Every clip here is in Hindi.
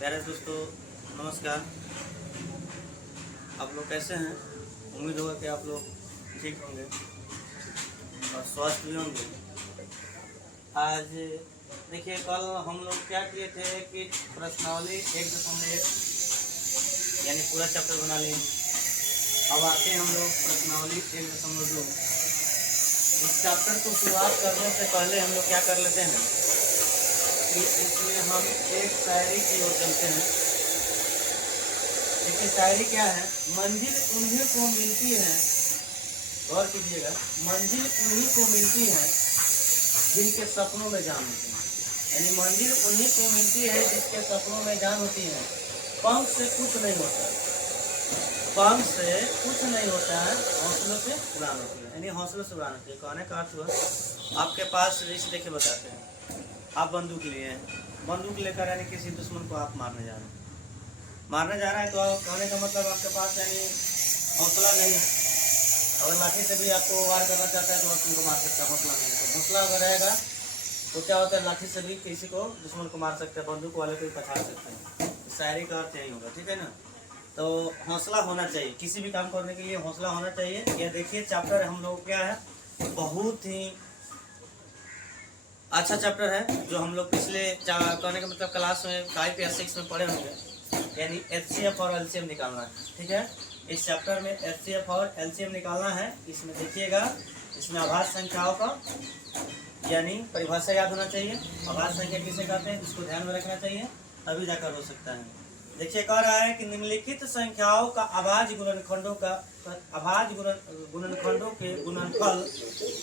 प्यारे दोस्तों नमस्कार। आप लोग कैसे हैं? उम्मीद होगा कि आप लोग ठीक होंगे और स्वस्थ भी होंगे। आज देखिए, कल हम लोग क्या किए थे कि प्रश्नावली 1.1 यानी पूरा चैप्टर बना लिए। अब आते हैं हम लोग प्रश्नावली 1.2। इस चैप्टर को शुरुआत करने से पहले हम लोग क्या कर लेते हैं कि इसमें हम एक शायरी की ओर चलते हैं। देखिए शायरी क्या है। मंजिल उन्हीं को मिलती है, गौर कीजिएगा, मंजिल उन्हीं को मिलती है जिनके सपनों में जान होती है। यानी मंजिल उन्हीं को मिलती है जिसके सपनों में जान होती है। पंख से कुछ नहीं होता, पंख से कुछ नहीं होता है, हौसलों से उड़ान होती है। यानी हौसलों से उड़ान होती है। कहने का अर्थ हुआ आपके पास जैसे देखिए बताते हैं, आप बंदूक लिए हैं, बंदूक लेकर यानी किसी दुश्मन को आप मारने जा रहे हैं, तो कहने का मतलब आपके पास यानी हौसला नहीं। अगर लाठी से भी आपको वार करना चाहता है तो आप उनको मार सकते हैं, हौसला नहीं। तो हौसला अगर रहेगा तो क्या होता है, लाठी से भी किसी को दुश्मन को मार सकते हैं, बंदूक वाले को भी पछाड़ सकते हैं। शायरी का अर्थ यही होगा, ठीक है ना। तो हौसला होना चाहिए, किसी भी काम करने के लिए हौसला होना चाहिए। यह देखिए चैप्टर हम लोग क्या है, बहुत ही अच्छा चैप्टर है जो हम लोग पिछले कहने का मतलब क्लास में 5 या 6 में पढ़े होंगे। यानी HCF और LCM निकालना है, ठीक है। इस चैप्टर में HCF और LCM निकालना है। इसमें देखिएगा, इसमें आभाज्य संख्याओं का यानी परिभाषा याद होना चाहिए। आभाज्य संख्या किसे कहते हैं इसको ध्यान में रखना चाहिए, तभी जाकर हो सकता है। देखिए कह रहा है कि निम्नलिखित संख्याओं का अभाज्य गुणनखंडों के गुणनफल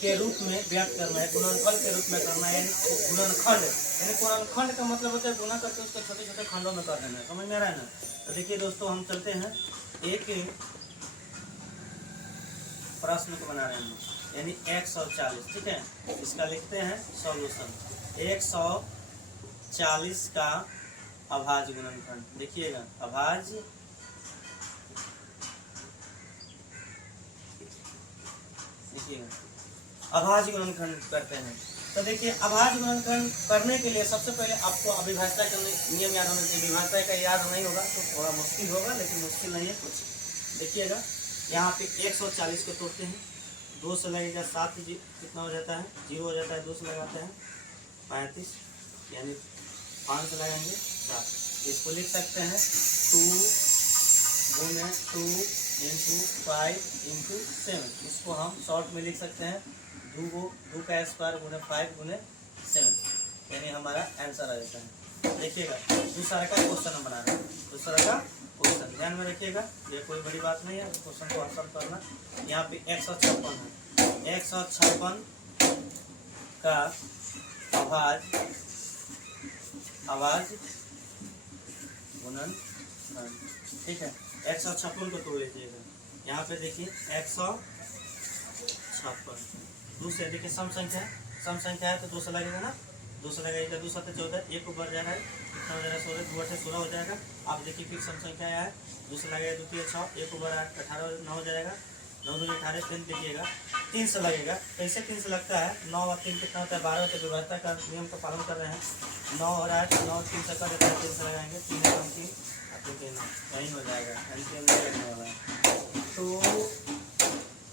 के रूप में व्यक्त करना है। गुणनफल के रूप में करना है, गुणनखंड यानी गुणनखंड का मतलब होता है गुना करके उसको छोटे छोटे खंडों में कर देना है। समझ में आ रहा है ना। तो देखिए दोस्तों, हम चलते हैं एक प्रश्न को बना रहे हैं यानी 140, ठीक है। इसका लिखते हैं सॉल्यूशन। 140 का अभाज्य गुणनखंड। देखिएगा अभाज्य अभाज्य गुणनखंड करते हैं। तो देखिए अभाज्य गुणनखंड करने के लिए सबसे पहले आपको अविभाज्यता का नियम याद होना चाहिए। विभाज्यता का याद नहीं होगा तो थोड़ा मुश्किल होगा, लेकिन मुश्किल नहीं है कुछ। देखिएगा यहाँ पे 140 को तोड़ते हैं, 2 से लगेगा 7, कितना हो जाता है 0 हो जाता है। 2 से लगाते हैं 35, यानी 5 से लगाएंगे 7। इसको लिख सकते हैं 2 × 5 × 7। इसको हम शॉर्ट में लिख सकते हैं 2 का स्क्वायर × 5 × 7, यानी हमारा आंसर आ जाता है। देखिएगा दूसरा का क्वेश्चन हम बना रहे हैं, दूसरा का क्वेश्चन ध्यान में रखिएगा, ये कोई बड़ी बात नहीं है क्वेश्चन को हल करना। यहाँ पे 156 है, 156 का अभाज्य गुणनखंड, ठीक है। 156 को तोड़ लीजिएगा। यहाँ पे देखिए 156, दूसरे देखिए सम संख्या है तो 2 से लगेगा ना, 2 से लगाइएगा, 2 7 14, 1 को बढ़ जाएगा, कितना हो जाएगा 16, 2 8 16 हो जाएगा। आप देखिए फिर सम संख्या आया है, 2 से लगेगा 2 3 6, 1 को बढ़ा 18 9 हो जाएगा, 9 2 18 3 देखिएगा, 3 से लगेगा। कैसे 3 से लगता है, 9 और 3 कितना होता है 12 होता है। विभाज्यता का नियम का पालन कर रहे हैं। 9 हो रहा है 9 3 से कर देता है, 3 से लगाएंगे 3 3 3 9 हो जाएगा। एलसीएम नहीं लगने वाला है, 2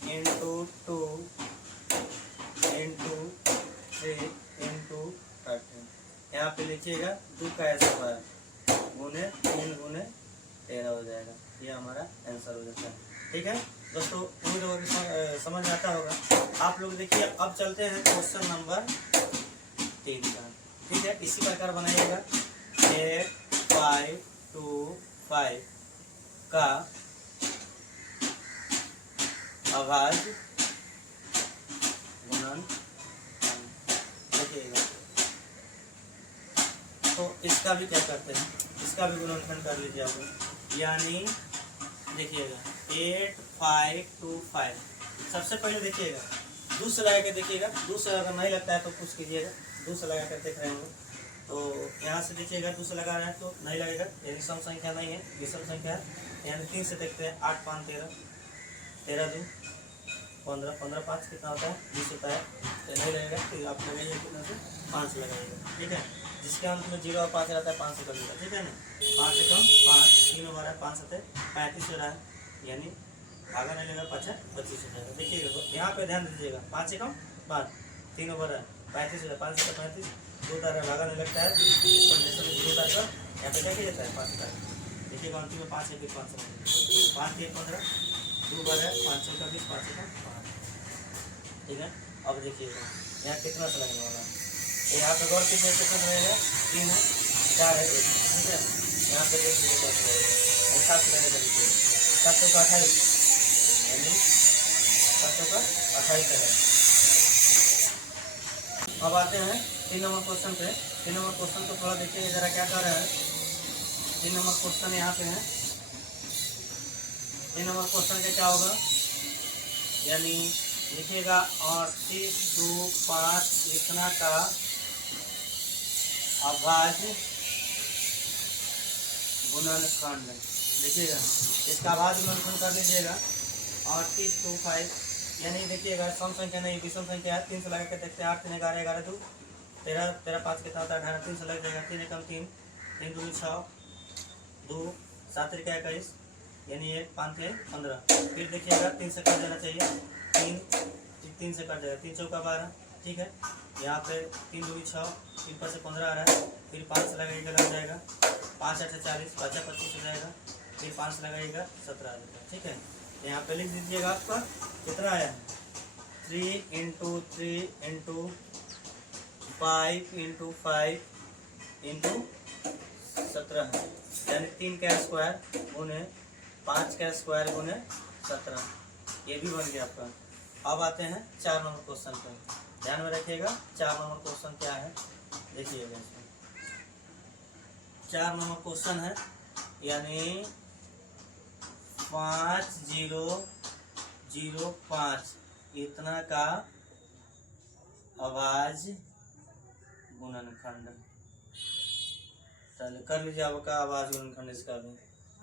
× 2 × 3 × 13। यहाँ पे लिखिएगा 2 का स्क्वायर गुने 3 × 13 हो जाएगा। ये हमारा आंसर हो जाता है, ठीक है दोस्तों। उम्मीद होगा समझ आता होगा आप लोग। देखिए अब चलते हैं क्वेश्चन नंबर 3 का, ठीक है। इसी प्रकार बनाइएगा 8 5 2 5 का अभाज्य गुणनखंड। देखिएगा तो इसका भी क्या करते हैं, इसका भी गुणनखंड कर लीजिए आप लोग। यानी देखिएगा 8 5 2 5, सबसे पहले देखिएगा 2 से लगा के देखिएगा, 2 से अगर नहीं लगता है तो कुछ कीजिएगा, 2 से लगा कर देख रहे हैं। तो यहाँ से देखिएगा 2 से लगा रहे हैं तो नहीं लगेगा, यानी सम संख्या नहीं है, विषम संख्या है। यानी 3 से देखते हैं 8 5 13, 13 2 15, 15 5 कितना होता है 20 होता है, तो नहीं लगेगा। फिर आप लगाइए कितना से 5 लगाइएगा, ठीक है। जिसके अंत में 0 और 5 रहता है 5 से कम होगा, ठीक है ना। 5 से कम 5, 3 ओवर है, 5 7 35 हो रहा है, यानी भागा नहीं लेगा 5 25 हो जाएगा। देखिएगा तो यहाँ पे ध्यान दीजिएगा, 5 से कम 5, 3 ओवर है 35 हो जाए, 5 से 35 2 तार है, भागा नहीं लगता है, इस कंडीशन में 0 तार का यहाँ पे क्या किया जाता है 5 तार। देखिएगा अंतिम में 5 है, फिर 5 5 3 15 2 बार है, 5 6 का 20, 5 6 का 5, ठीक है। अब देखिएगा यहाँ कितना से लगने वाला है, यहाँ पे गौर कीजिए कितना रहेगा, 3 है 4 है 1, ठीक है। यहाँ पे देख लीजिए कैसे लगेगा, 7 से लगेगा, देखिए 7 का 28, यानी 7 का 28 है। अब आते हैं 3 नंबर क्वेश्चन पे। 3 नंबर क्वेश्चन को थोड़ा देखिए जरा क्या कर रहा है। 3 नंबर क्वेश्चन यहाँ पे है। 3 नंबर क्वेश्चन का क्या होगा, यानी लिखिएगा 38 2 5 इतना का अभाज्य गुणनखंड। देखिएगा इसका अभाज्य गुणनखंड कर दीजिएगा 38 2 5, यानी देखिएगा सम संख्या नहीं विषम संख्या है। 3 से लगा के देखते हैं, 8 3 11 11 2 13 13 5 कितना होता है 18, 3 से लग जाएगा, 3 एकम 3 3 2 6 2 7 3 21, यानी 1 5 3 15। फिर देखिएगा 3 से कट जाना चाहिए, 3 से कट जाएगा, 3 चौका 12, ठीक है। यहाँ पे 3 2 6, 3 पर से 15 आ रहा है, फिर 5 से लगाइएगा लग जाएगा, 5 8 40, 5 25 हो जाएगा, फिर 5 से लगाइएगा 17 आ जाएगा, ठीक है। यहाँ पे लिख दीजिएगा आपका कितना आया है, 3 × 3 × 5 × 5 × 17 है, यानी 3 का स्क्वायर गुने 5 का स्क्वायर गुने 17, ये भी बन गया आपका। अब आते हैं 4 नंबर क्वेश्चन पे, ध्यान में रखिएगा 4 नंबर क्वेश्चन क्या है, देखिएगा इसमें 4 नंबर क्वेश्चन है, यानी 5 0 0 5 इतना का अभाज्य गुणनखंड। चलिए कर लीजिए आपका अभाज्य गुणनखंड इसका भी,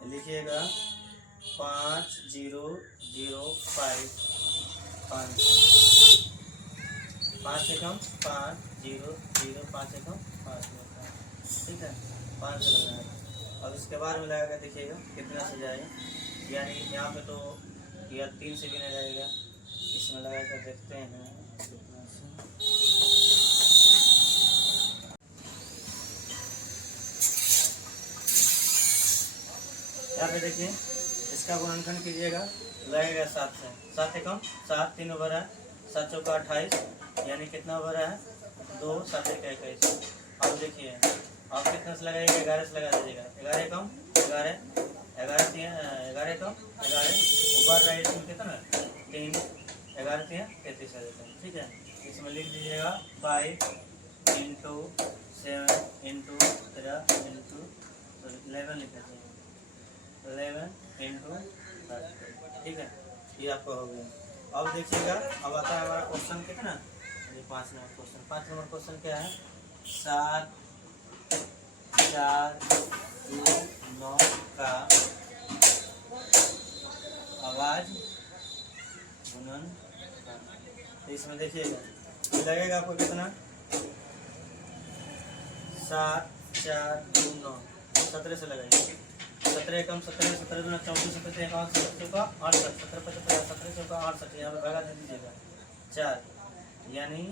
लिखिएगा 5 0 0 5 5 5 से कम 5 0 0 5 से कम 5, ठीक है, 5 से लगाएगा। अब इसके बाद में लगाएगा, देखिएगा कितना से जाएगा, यानी यहाँ पे तो यह 3 से भी नहीं जाएगा, इसमें लगा कर देखते हैं कितना से। यहाँ पे देखिए इसका गुणनखंड कीजिएगा, लगेगा 7 से, 7 से कम 7 3 ओवर है, 7 चौका 28, यानी कितना ओवर है 2 7 1 21। अब देखिए अब कितना से लगाइएगा, 11 से लगा दीजिएगा, 11 कम 11 11 3 11 कम 11 ऊपर रहा है, इसमें कितना 3 11 3 33 आ जाता है, ठीक है। इसमें लिख दीजिएगा 5 × 7 × 13 × 11 लिख देते हैं, 11 × 30, ठीक है, ये आपका हो गया। अब देखिएगा अब आता है हमारा क्वेश्चन कितना, 5 नंबर क्वेश्चन। 5 नंबर क्वेश्चन क्या है, 7 4 2 9 का अभाज्य गुणनखंड। तो इसमें देखिएगा लगेगा आपको कितना, 7 4 2 9 17 से लगाइए, 17 एकम 17 17 दूना 34 17 3 8 का 68 17 55 17 चौका 68, यहाँ पे भागा दे दीजिएगा 4, यानी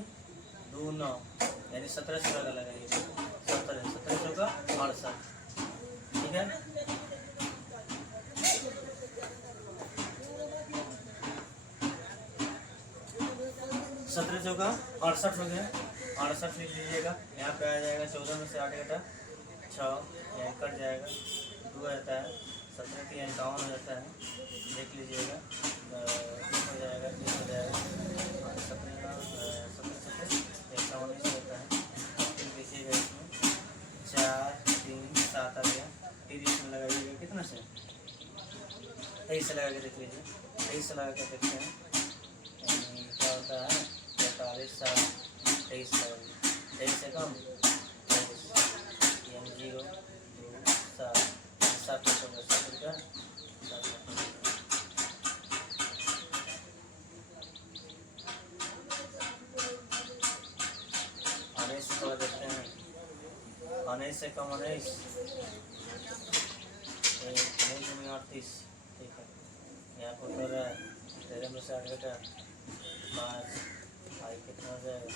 2 9, यानी 17 से लगा लगाइए, 17 17 चौका 68, ठीक है। 17 चौका 68 हो गया, 68 लिख लीजिएगा, यहाँ पे आ जाएगा 14 में से 8 घटा 6, यहाँ कट जाएगा 2 रहता है, 17 के 51 हो जाता है, देख लीजिएगा हो जाएगा 30 हो जाएगा, 17 51 होता है। फिर देखिएगा इसमें 4 3 7 आ गया, फिर इसमें लगाइएगा कितना से 23 से लगा के देख लीजिए, 23 से लगा के देखते हैं क्या होता है, 43 7 23 लगाइए, 23 से कम 23, यानी 0 2 7 7 रुपया 7 और इसको देखते हैं 19 से कम 19, 38, ठीक है। यहाँ पर हो रहा है 13 में से 8 घटा 5, आई कितना हो जाएगा,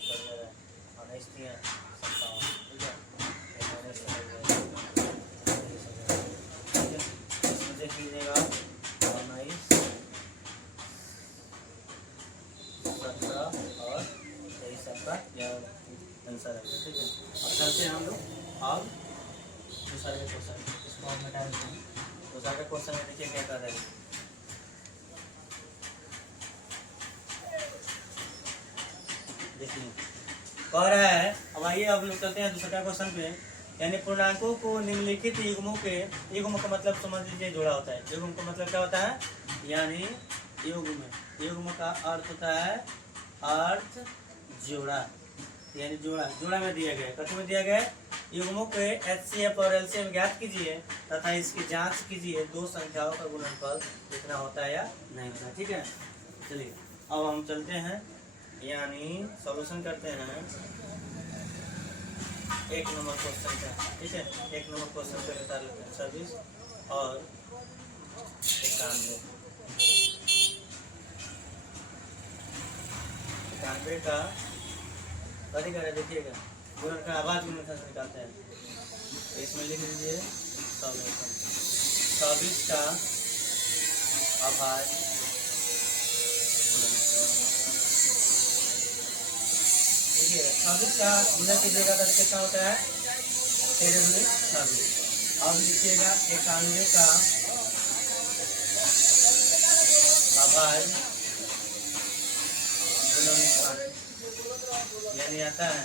चल जाएगा 19 दिया 57, ठीक है। ठीक है, इसमें देख लीजिएगा 19, 17 और 23 आपका यह आंसर है, ठीक है। अब चलते हैं हम लोग अब दूसरा का क्वेश्चन, इसको हम मिटा देते हैं। दूसरा का क्वेश्चन में देखिए क्या कर रहे हैं, देखिए कह रहा है। अब आइए अब लोग चलते हैं दूसरा क्वेश्चन पे। यानी पूर्णांकों को निम्नलिखित युग्मों के, युग्म का मतलब समझ लीजिए जोड़ा होता है। युग्म का मतलब क्या होता है, यानी युग्म का अर्थ होता है अर्थ जोड़ा, यानी जोड़ा। जोड़ा में दिया गया, कथन में दिया गया युग्मों के HCF और LCM ज्ञात कीजिए तथा इसकी जांच कीजिए, दो संख्याओं का गुणनफल कितना होता है या नहीं होता है, ठीक है। चलिए अब हम चलते हैं, यानी सॉल्यूशन करते हैं 1 नंबर क्वेश्चन का, ठीक है। 1 नंबर क्वेश्चन पे बता लेते हैं 26 और 91 का कथी करे देखिएगा, गुणन का आवाज गुणनफल से निकालते हैं। तो इसमें लिख लीजिए 26 का आवाज देखिए 26 का गुणा कीजिएगा तो कितना होता है 13 गुणे 26। अब लिखिएगा 91 का आवाज गुणनफल, यानी आता है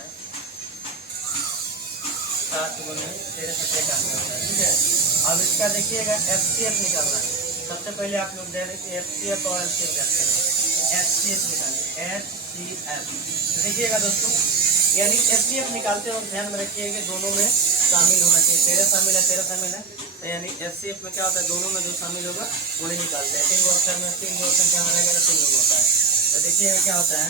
7 गुणे 13 से 91, ठीक है। अब इसका देखिएगा HCF निकालना है। सबसे पहले आप लोग HCF और LCM देखते हैं। HCF निकालेंगे, HCF देखिएगा दोस्तों, यानी HCF निकालते वक्त ध्यान में रखिए कि दोनों में शामिल होना चाहिए। 13 शामिल है, 13 शामिल है, तो यानी HCF में क्या होता है, दोनों में जो शामिल होगा वही निकालते हैं। 3 अक्षर में 3 संख्या में रहेगा तो 3 होता है। तो देखिएगा क्या होता है,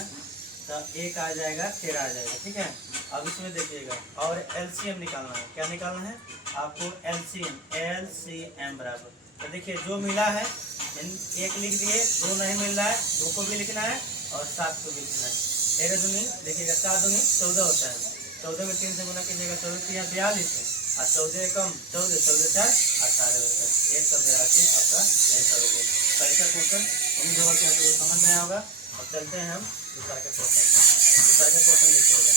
तो 1 आ जाएगा 13 आ जाएगा, ठीक है। अब इसमें देखिएगा और LCM निकालना है। क्या निकालना है आपको, LCM बराबर, तो देखिए जो मिला है 1 लिख दिए, 2 नहीं मिल रहा है, 2 को भी लिखना है और 7 को भी लिखना है। 13 दूनी देखिएगा 7 दूनी 14 होता है, 14 में 3 से गुना कीजिएगा, 14 3 42 है और 14 कम 14, 14 4 18 होता है। 182 आपका आंसर हो गया। ऐसा क्वेश्चन उम्मीद होगा कि आपको समझ में आएगा। अब चलते हैं हम दूसरा के क्वेश्चन पे। दूसरा का क्वेश्चन देखिएगा,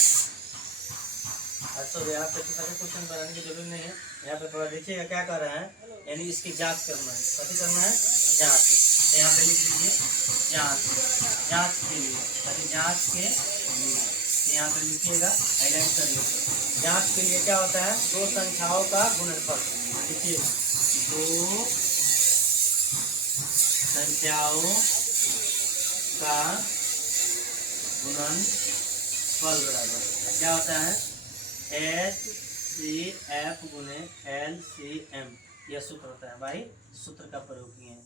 अच्छा यहाँ पे दूसरा क्वेश्चन बनाने की जरूरत नहीं है। यहाँ पे थोड़ा देखिएगा क्या कर रहा है, यानी इसकी जांच करना है। कैसे करना है, जांच। तो यहाँ पे लिख लीजिए जांच, जांच के लिए, जांच के लिए यहाँ पे लिखिएगा, हाईलाइट कर लीजिए। जांच के लिए क्या होता है, दो संख्याओं का गुणनफल। देखिए दो संख्याओं का गुणनफल बराबर क्या होता है, HCF गुने LCM। यह सूत्र होता है भाई, सूत्र का प्रयोग किए हैं,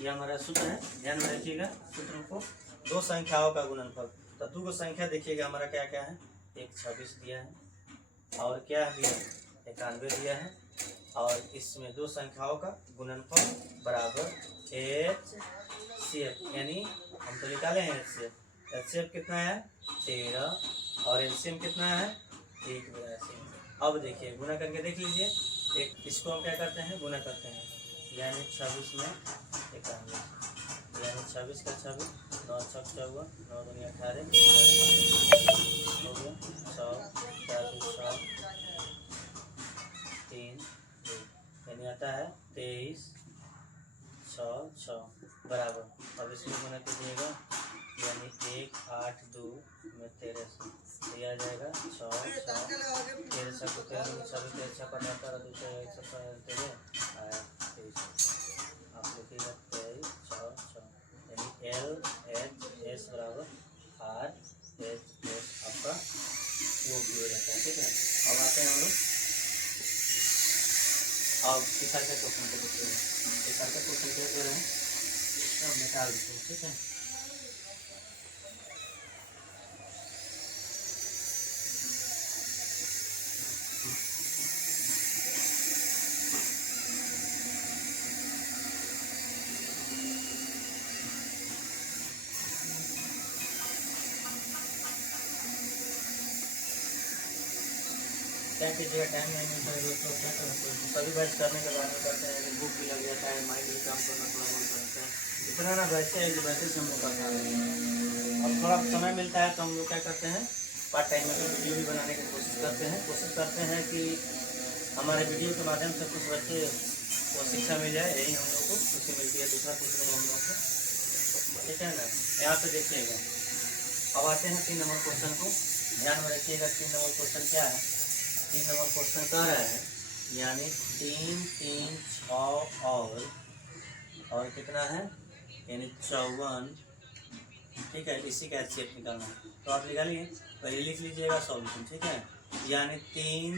यह हमारा सूत्र है, ध्यान में रखिएगा सूत्र को। दो संख्याओं का गुणनफल, तो 2 संख्या देखिएगा हमारा क्या क्या है, एक 26 दिया है और क्या दिया है 91 दिया है, और इसमें दो संख्याओं का गुणनफल बराबर HCF, यानी हम तो निकाले हैं HCF कितना है 13 और LCM कितना है 182। अब देखिए गुना करके देख लीजिए, एक इसको हम क्या करते हैं, गुना करते हैं, यानी 26 में 91, यानी 26 का 26, 9 6 54, 9 दूनी 18 हो गया 100, 4 100 3, यानी आता है 23 6 6 बराबर। अब इसमें गुना कीजिएगा, यानी 1 8 2 में 13 से, तो यह आ जाएगा 6 6 13 6 को 13 सभी 13 15 2 1 13 आया 23। आप लिखिएगा 23 6 6, यानी LHS बराबर RHS आपका वो भी हो जाता है, ठीक है। अब आते हैं हम लोग अब तीसरा का क्वेश्चन को देखते हैं। तीसरा का क्वेश्चन क्या कर रहे हैं, इसका निकाल देते हैं, ठीक है। क्या कीजिएगा, टाइम नहीं मिलता है दोस्तों, क्या करते हैं सभी बैच करने के बाद में करते हैं, लेकिन भूख भी लग जाता है, माइंड भी काम करना थोड़ा मन करता है, इतना ना वैसे है कि वैसे से हम लोग करना है। अब थोड़ा समय मिलता है तो हम लोग क्या करते हैं, पार्ट टाइम में वीडियो भी बनाने की कोशिश करते हैं कि हमारे वीडियो के माध्यम से कुछ बच्चे को शिक्षा मिल जाए, यही हम लोग को खुशी मिलती है, दूसरा कुछ नहीं हम लोग को, ठीक है ना। यहाँ पे देखिएगा, अब आते हैं 3 नंबर क्वेश्चन को, ध्यान में रखिएगा। 3 नंबर क्वेश्चन क्या है, 3 नंबर क्वेश्चन कह रहा है यानी 3 3 6 और कितना है यानी 54, ठीक है, इसी का HCF निकालना है। तो आप निकालिए, पहले लिख लीजिएगा सॉल्यूशन, ठीक है। यानी 3,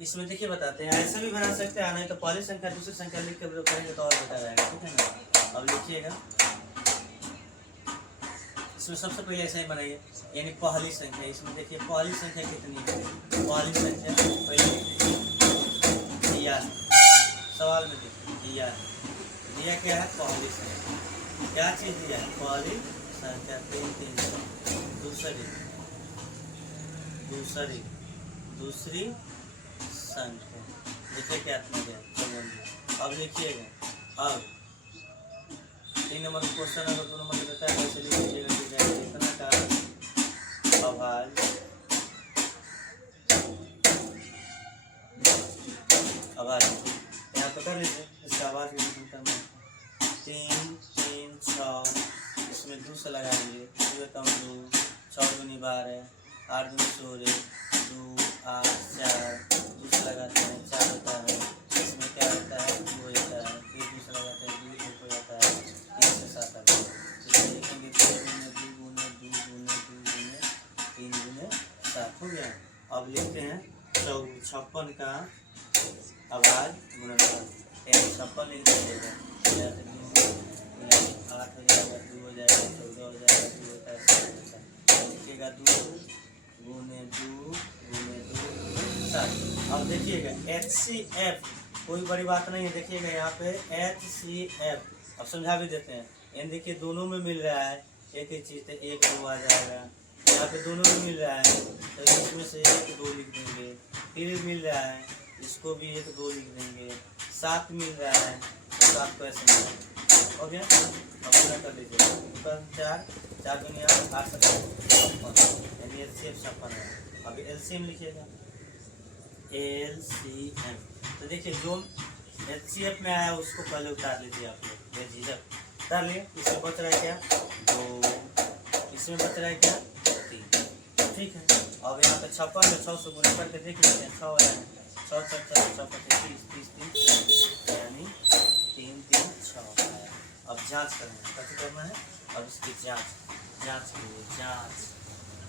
इसमें देखिए बताते हैं, ऐसे भी बना सकते हैं, नहीं तो पहली संख्या दूसरी संख्या लिख कर करेंगे तो और बता जाएगा, ठीक है ना। अब लिखिएगा, इसमें सबसे पहले ऐसा ही बनाइए, यानी पहली संख्या, इसमें देखिए पहली संख्या कितनी है, पहली संख्या पहले दिया है, सवाल में देखिए दिया क्या है, पहली संख्या, क्या चीज़ दिया है, पहली संख्या 3 3, दूसरी संख्या, देखिए क्या दिया। अब लिखिएगा, अब 3 नंबर क्वेश्चन अगर 2 नंबर देता है वैसे लिख लीजिएगा, ठीक है। इतना का अभाज्य, यहाँ पे कर लीजिए, इसका आवाज भी करना है। 3 3 6, इसमें 2 से लगा लीजिए, 2 कम 2, 6 दूनी 12, 8 दूनी 16, 2 8 4, 2 से लगाते हैं 4 होता है, इसमें क्या होता है 2 होता है, फिर 2 से लगाते हैं 2 1 हो जाता है, 3 से 7 आता है, इसमें लिखेंगे 2 गुने 2 गुने 3 गुने 7 हो गया। अब लिखते हैं 56 का अभाज्य गुणनफल, 56 लिख दीजिएगा, 8 हो जाएगा, 2 हो जाएगा, 14 हो जाएगा, 2 होता है, लिखिएगा 2 गुने 2 7। अब देखिएगा HCF, कोई बड़ी बात नहीं है, देखिएगा यहाँ पे HCF, अब समझा भी देते हैं, यानी देखिए दोनों में मिल रहा है, एक ही चीज़, 1 2 आ जाएगा, यहाँ पे दोनों में मिल रहा है तो इसमें से 1 2 लिख देंगे, फिर मिल रहा है इसको भी 1 2 लिख देंगे, 7 मिल रहा है तो 7 को ऐसे मिल हो गया। अब पूरा कर लीजिए, 4 दुनिया 8 56, यानी HCF 56 है। अभी LCM लिखिएगा, LCM, तो देखिए जो HCF में आया उसको पहले उतार लीजिए आप लोग, ये झिझक उतार लिए। इसमें बच रहा है क्या 2, इसमें बच रहा है क्या 3, ठीक है। अब यहाँ पे 56 में 6 से गुणा करके देख लेते हैं, 6 हो रहा है, 6 6 6 6 25 30 30, यानी 3 3 6 है। अब जांच करना है, कैसे करना है, अब इसकी जांच के लिए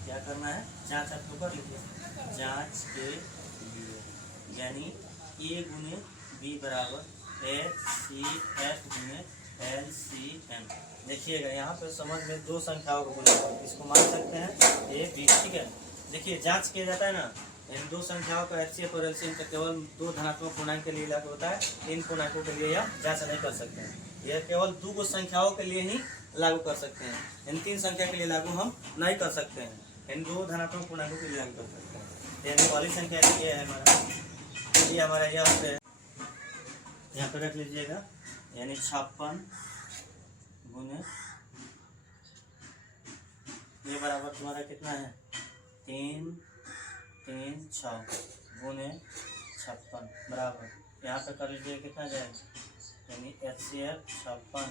क्या करना है, जांच आप कर लीजिए, जांच के लिए यानी A गुने B बराबर HCF गुने LCM। देखिएगा यहाँ पे समझ में 2 संख्याओं को बोला, इसको मान सकते हैं A B, ठीक है। देखिए जांच किया जाता है ना, इन 2 संख्याओं का HCF और LCM का केवल 2 धनात्मक पूर्णांक के लिए लागू होता है, 3 पूर्णांकों के लिए यह जांच नहीं कर सकते हैं, यह केवल 2 संख्याओं के लिए ही लागू कर सकते हैं, इन 3 संख्या के लिए लागू हम नहीं कर सकते हैं, इन 2 धनात्मक पूर्णांकों के लिए लागू कर सकते हैं। यानी वाली संख्या ये है हमारा यहाँ पे रख लीजिएगा, यानी 56 गुने ये बराबर तुम्हारा कितना है 3 3 6 गुने 56 बराबर, यहाँ पे कर लीजिए कितना जाएगा, यानी HCF 56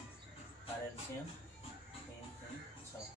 और LCM